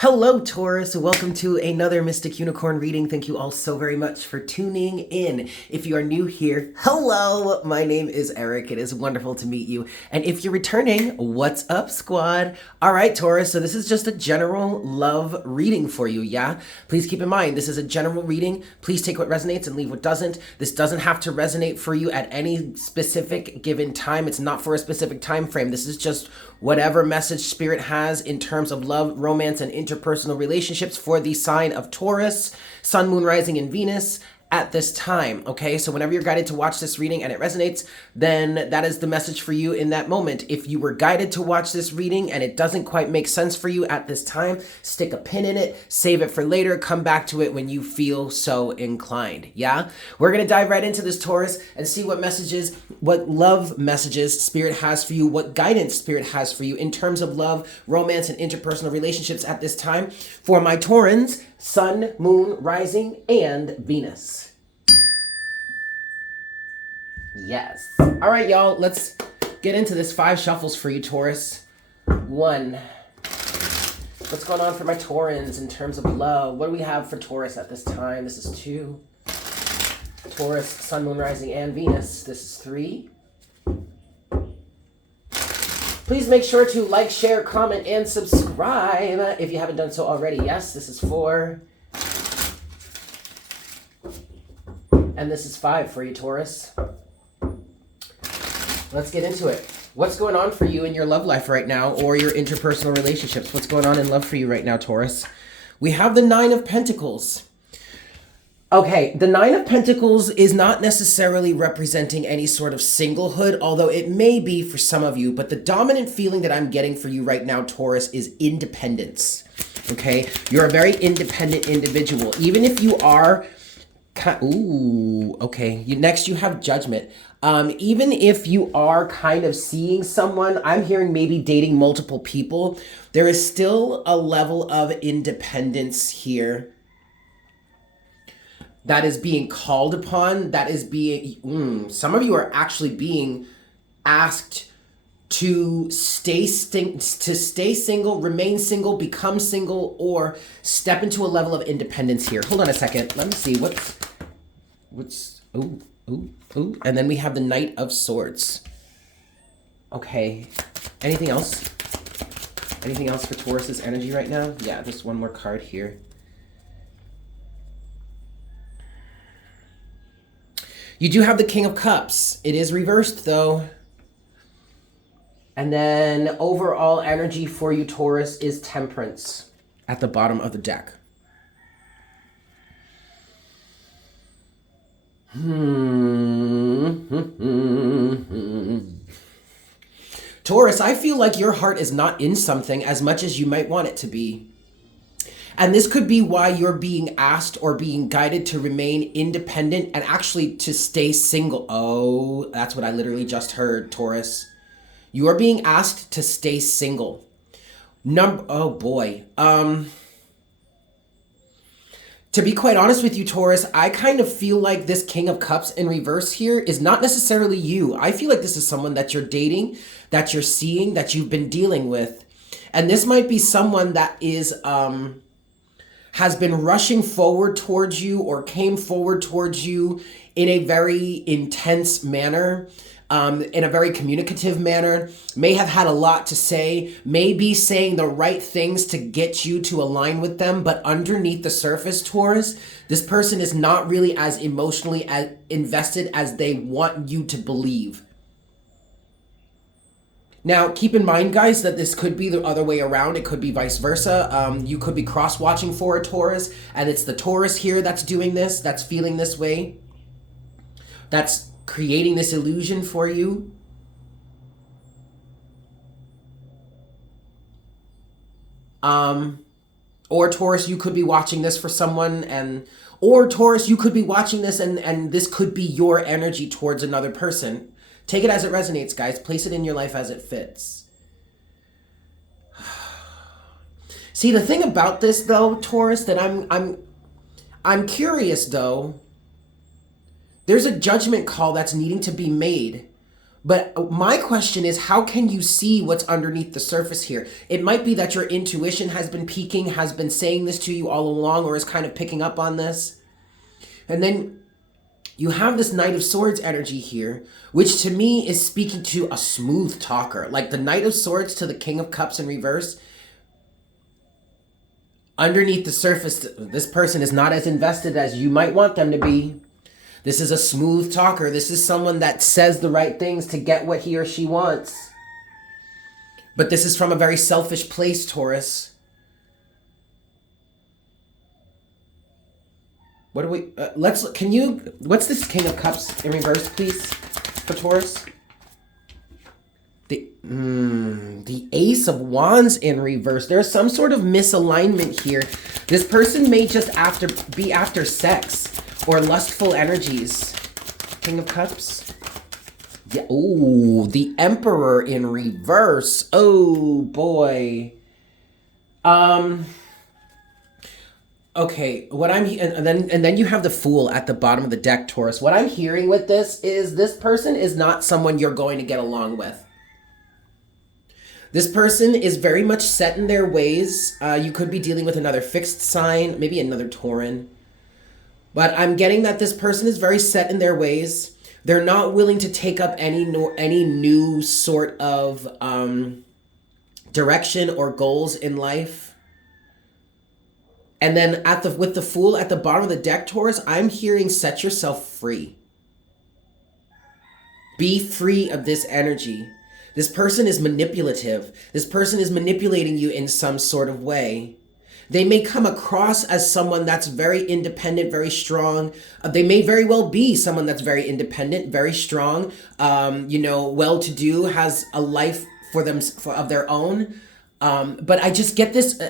Hello, Taurus. Welcome to another Mystic Unicorn reading. Thank you all so very much for tuning in. If you are new here, hello. My name is Eric. It is wonderful to meet you. And if you're returning, what's up, squad? All right, Taurus. So this is just a general love reading for you, yeah? Please keep in mind, this is a general reading. Please take what resonates and leave what doesn't. This doesn't have to resonate for you at any specific given time. It's not for a specific time frame. This is just whatever message Spirit has in terms of love, romance, and interpersonal relationships for the sign of Taurus, Sun, Moon, Rising, and Venus at this time, okay? So whenever you're guided to watch this reading and it resonates, then that is the message for you in that moment. If you were guided to watch this reading and it doesn't quite make sense for you at this time, stick a pin in it, save it for later, come back to it when you feel so inclined, yeah? We're gonna dive right into this, Taurus, and see what messages, what love messages Spirit has for you, what guidance Spirit has for you in terms of love, romance, and interpersonal relationships at this time for my Taurans, Sun, Moon, Rising, and Venus. Yes. All right, y'all, let's get into this 5 shuffles for you, Taurus. 1. What's going on for my Taurans in terms of love? What do we have for Taurus at this time? This is 2. Taurus, Sun, Moon, Rising, and Venus. This is 3. Please make sure to like, share, comment, and subscribe if you haven't done so already. Yes, this is 4. And this is 5 for you, Taurus. Let's get into it. What's going on for you in your love life right now or your interpersonal relationships? What's going on in love for you right now, Taurus? We have the Nine of Pentacles. Okay, the Nine of Pentacles is not necessarily representing any sort of singlehood, although it may be for some of you, but the dominant feeling that I'm getting for you right now, Taurus, is independence, okay? You're a very independent individual. Even if you are, ooh, okay, next you have Judgment. Even if you are kind of seeing someone, I'm hearing maybe dating multiple people, there is still a level of independence here that is being called upon, that is being, some of you are actually being asked to stay single, remain single, become single, or step into a level of independence here. Hold on a second. Let me see what's, ooh, and then we have the Knight of Swords. Okay, anything else? Anything else for Taurus's energy right now? Yeah, just one more card here. You do have the King of Cups. It is reversed, though. And then overall energy for you, Taurus, is Temperance at the bottom of the deck. Taurus, I feel like your heart is not in something as much as you might want it to be. And this could be why you're being asked or being guided to remain independent and actually to stay single. Oh, that's what I literally just heard, Taurus. You are being asked to stay single. Oh boy. To be quite honest with you, Taurus, I kind of feel like this King of Cups in reverse here is not necessarily you. I feel like this is someone that you're dating, that you're seeing, that you've been dealing with. And this might be someone that is, has been rushing forward towards you or came forward towards you in a very intense manner, in a very communicative manner, may have had a lot to say, may be saying the right things to get you to align with them, but underneath the surface, Taurus, this person is not really as emotionally invested as they want you to believe. Now, keep in mind, guys, that this could be the other way around. It could be vice versa. You could be cross-watching for a Taurus, and it's the Taurus here that's doing this, that's feeling this way, that's creating this illusion for you. Or Taurus, you could be watching this for someone, or Taurus, you could be watching this and this could be your energy towards another person. Take it as it resonates, guys. Place it in your life as it fits. See, the thing about this, though, Taurus, that I'm curious, though. There's a judgment call that's needing to be made But my question is, how can you see what's underneath the surface here? It might be that your intuition has been peaking, has been saying this to you all along, or is kind of picking up on this. And then you have this Knight of Swords energy here, which to me is speaking to a smooth talker. Like the Knight of Swords to the King of Cups in reverse. Underneath the surface, this person is not as invested as you might want them to be. This is a smooth talker. This is someone that says the right things to get what he or she wants. But this is from a very selfish place, Taurus. What do we, what's this King of Cups in reverse, please, for Taurus? The Ace of Wands in reverse. There's some sort of misalignment here. This person may just be after sex or lustful energies. King of Cups. Yeah. Ooh, the Emperor in reverse. Oh boy. Okay, what I'm and then you have the Fool at the bottom of the deck, Taurus. What I'm hearing with this person is not someone you're going to get along with. This person is very much set in their ways. You could be dealing with another fixed sign, maybe another Tauran. But I'm getting that this person is very set in their ways. They're not willing to take up any new sort of direction or goals in life. And then with the Fool at the bottom of the deck, Taurus, I'm hearing set yourself free. Be free of this energy. This person is manipulative. This person is manipulating you in some sort of way. They may come across as someone that's very independent, very strong. They may very well be someone that's very independent, very strong, well-to-do, has a life of their own. But I just get this,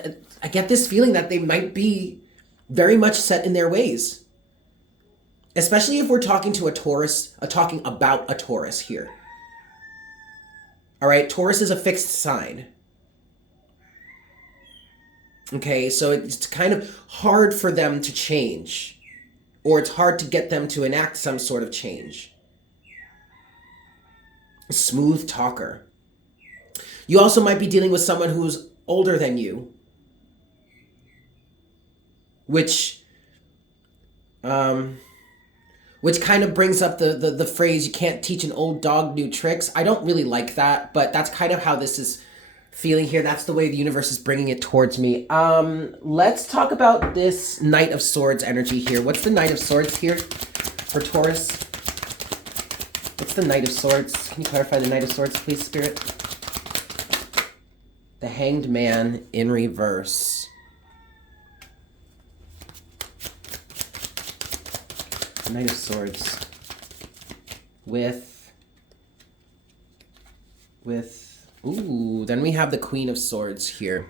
I get this feeling that they might be very much set in their ways. Especially if we're talking to a Taurus, talking about a Taurus here. All right, Taurus is a fixed sign. Okay, so it's kind of hard for them to change, or it's hard to get them to enact some sort of change. A smooth talker. You also might be dealing with someone who's older than you, which kind of brings up the phrase, you can't teach an old dog new tricks. I don't really like that, but that's kind of how this is feeling here. That's the way the universe is bringing it towards me. Let's talk about this Knight of Swords energy here. What's the Knight of Swords here for Taurus? What's the Knight of Swords? Can you clarify the Knight of Swords, please, Spirit? The Hanged Man in reverse. Knight of Swords with ooh, then we have the Queen of Swords here.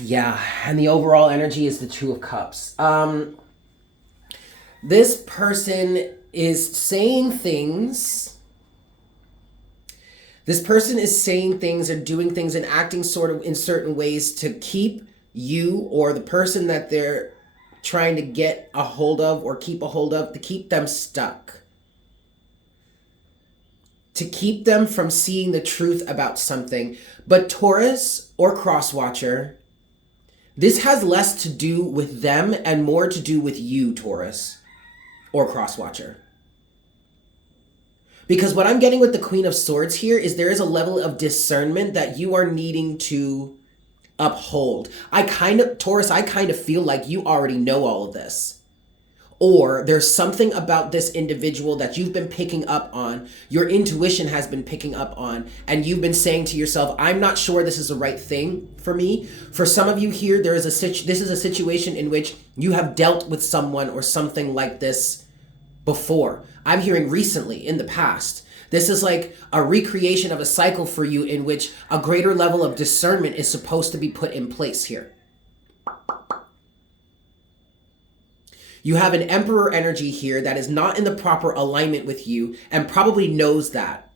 Yeah, and the overall energy is the Two of Cups. This person is saying things. This person is saying things and doing things and acting sort of in certain ways to keep you or the person that they're trying to get a hold of or keep a hold of, to keep them stuck. To keep them from seeing the truth about something. But Taurus or Crosswatcher, this has less to do with them and more to do with you, Taurus or Crosswatcher. Because what I'm getting with the Queen of Swords here is there is a level of discernment that you are needing to uphold. Taurus, I kind of feel like you already know all of this. Or there's something about this individual that you've been picking up on, your intuition has been picking up on, and you've been saying to yourself, I'm not sure this is the right thing for me. For some of you here, this is a situation in which you have dealt with someone or something like this before. I'm hearing recently, in the past. This is like a recreation of a cycle for you in which a greater level of discernment is supposed to be put in place here. You have an Emperor energy here that is not in the proper alignment with you and probably knows that.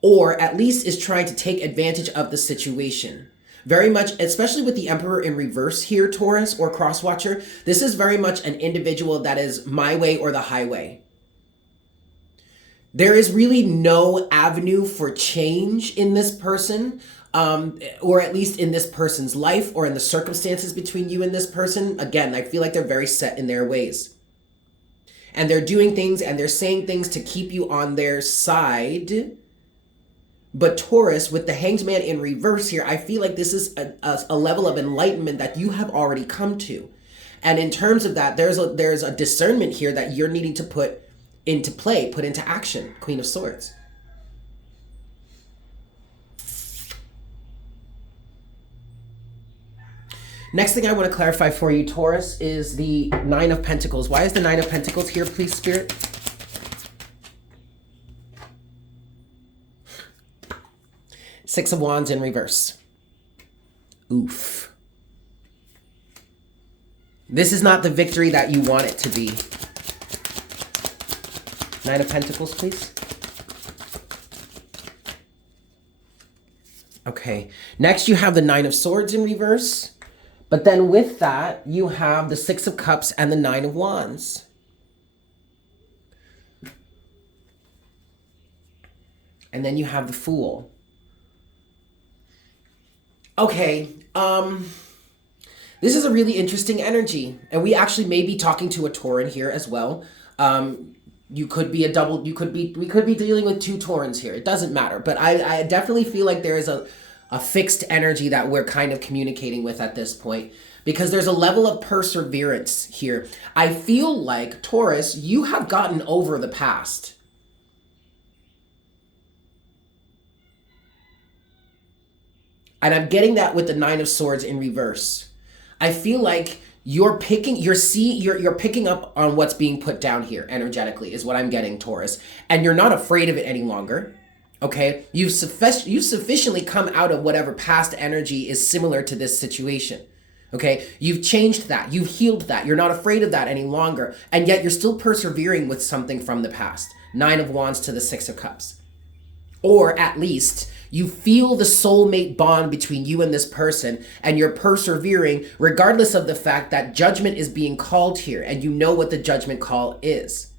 Or at least is trying to take advantage of the situation. Very much, especially with the Emperor in reverse here, Taurus or Crosswatcher, this is very much an individual that is my way or the highway. There is really no avenue for change in this person, or at least in this person's life or in the circumstances between you and this person. Again, I feel like they're very set in their ways. And they're doing things and they're saying things to keep you on their side. But Taurus, with the Hanged Man in reverse here, I feel like this is a level of enlightenment that you have already come to. And in terms of that, there's a discernment here that you're needing to put into play, put into action. Queen of Swords. Next thing I want to clarify for you, Taurus, is the Nine of Pentacles. Why is the Nine of Pentacles here, please, Spirit? Six of Wands in reverse. Oof. This is not the victory that you want it to be. Nine of Pentacles, please. Okay. Next, you have the Nine of Swords in reverse. But then with that, you have the Six of Cups and the Nine of Wands. And then you have the Fool. Okay, this is a really interesting energy. And we actually may be talking to a Tauran here as well. You could be we could be dealing with two Taurans here. It doesn't matter. But I definitely feel like there is a fixed energy that we're kind of communicating with at this point, because there's a level of perseverance here. I feel like, Taurus, you have gotten over the past. And I'm getting that with the Nine of Swords in reverse. I feel like you're picking up on what's being put down here energetically, is what I'm getting, Taurus. And you're not afraid of it any longer. Okay, you've sufficiently come out of whatever past energy is similar to this situation. Okay, you've changed that, you've healed that, you're not afraid of that any longer, and yet you're still persevering with something from the past. Nine of Wands to the Six of Cups. Or at least you feel the soulmate bond between you and this person, and you're persevering regardless of the fact that judgment is being called here, and you know what the judgment call is.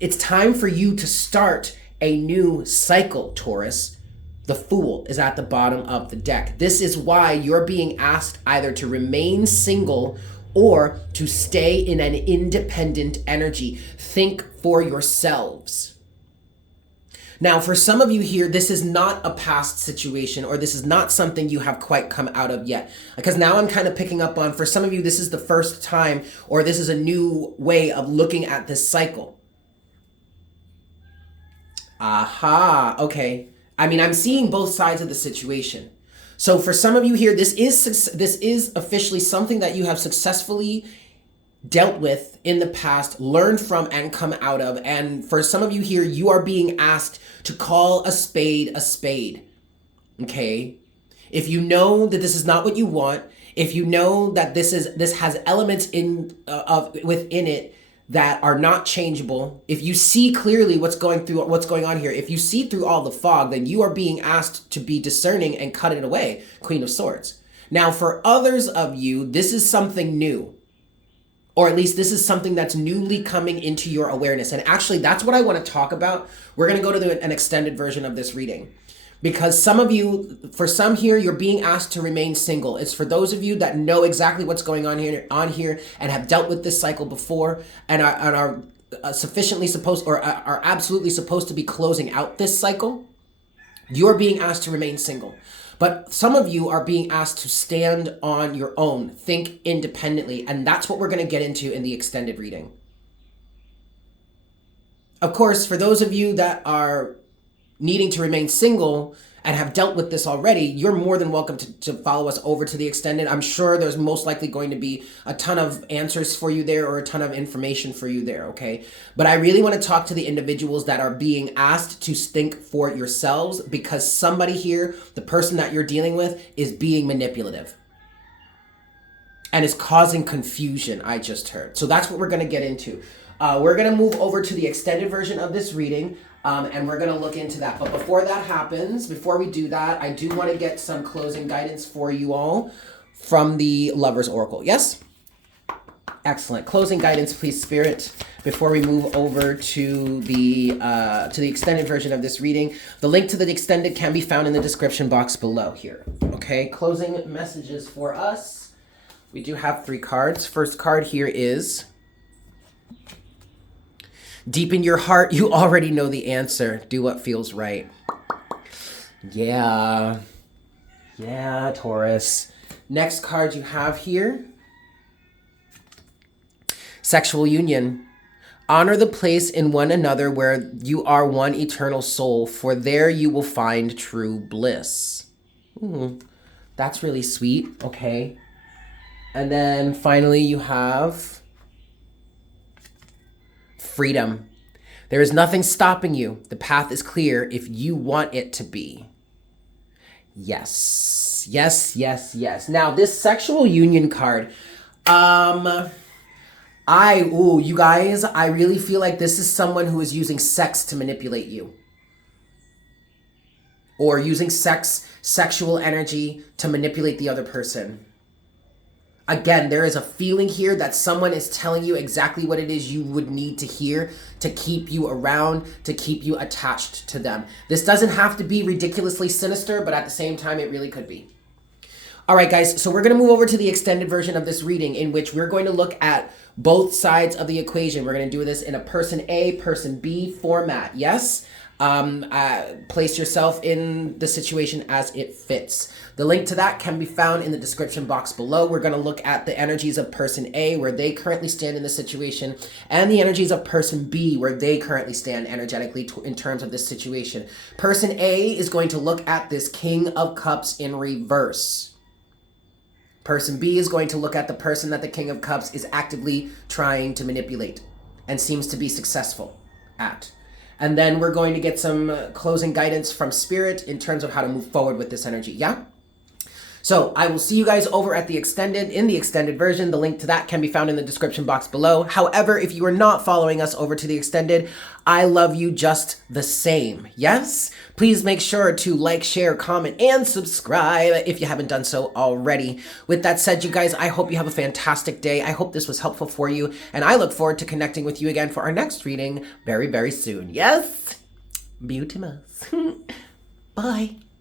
It's time for you to start a new cycle, Taurus. The Fool is at the bottom of the deck. This is why you're being asked either to remain single or to stay in an independent energy. Think for yourselves. Now, for some of you here, this is not a past situation, or this is not something you have quite come out of yet. Because now I'm kind of picking up on, for some of you, this is the first time, or this is a new way of looking at this cycle. Aha, okay. I mean, I'm seeing both sides of the situation. So for some of you here, this is officially something that you have successfully dealt with in the past, learned from, and come out of. And for some of you here, you are being asked to call a spade, okay? If you know that this is not what you want, if you know that this has elements within it that are not changeable, if you see clearly what's going on here, if you see through all the fog, then you are being asked to be discerning and cut it away. Queen of Swords. Now, for others of you, this is something new. Or at least this is something that's newly coming into your awareness. And actually, that's what I want to talk about. We're going to go to an extended version of this reading. Because some of you, for some here, you're being asked to remain single. It's for those of you that know exactly what's going on here and have dealt with this cycle before and are sufficiently supposed, or are absolutely supposed to be closing out this cycle. You're being asked to remain single. But some of you are being asked to stand on your own, think independently, and that's what we're going to get into in the extended reading. Of course, for those of you that are needing to remain single and have dealt with this already, you're more than welcome to follow us over to the extended. I'm sure there's most likely going to be a ton of answers for you there, or a ton of information for you there, okay? But I really want to talk to the individuals that are being asked to think for yourselves, because somebody here, the person that you're dealing with, is being manipulative and is causing confusion, I just heard. So that's what we're going to get into. We're going to move over to the extended version of this reading. And we're going to look into that. But before that happens, before we do that, I do want to get some closing guidance for you all from the Lover's Oracle. Yes? Excellent. Closing guidance, please, Spirit, before we move over to the extended version of this reading. The link to the extended can be found in the description box below here. Okay, closing messages for us. We do have 3 cards. First card here is, deep in your heart, you already know the answer. Do what feels right. Yeah. Yeah, Taurus. Next card you have here, sexual union. Honor the place in one another where you are one eternal soul, for there you will find true bliss. That's really sweet. Okay. And then finally you have freedom. There is nothing stopping you. The path is clear if you want it to be. Yes. Yes, yes, yes. Now, this sexual union card, you guys, I really feel like this is someone who is using sex to manipulate you. Or using sexual energy to manipulate the other person. Again, there is a feeling here that someone is telling you exactly what it is you would need to hear to keep you around, to keep you attached to them. This doesn't have to be ridiculously sinister, but at the same time, it really could be. All right, guys, so we're going to move over to the extended version of this reading, in which we're going to look at both sides of the equation. We're going to do this in a person A, person B format. Yes? Place yourself in the situation as it fits. The link to that can be found in the description box below. We're going to look at the energies of person A, where they currently stand in the situation, and the energies of person B, where they currently stand energetically in terms of this situation. Person A is going to look at this King of Cups in reverse. Person B is going to look at the person that the King of Cups is actively trying to manipulate and seems to be successful at. And then we're going to get some closing guidance from Spirit in terms of how to move forward with this energy. Yeah? So I will see you guys over at the extended version. The link to that can be found in the description box below. However, if you are not following us over to the extended, I love you just the same. Yes? Please make sure to like, share, comment, and subscribe if you haven't done so already. With that said, you guys, I hope you have a fantastic day. I hope this was helpful for you, and I look forward to connecting with you again for our next reading very, very soon. Yes? Beautimus. Bye.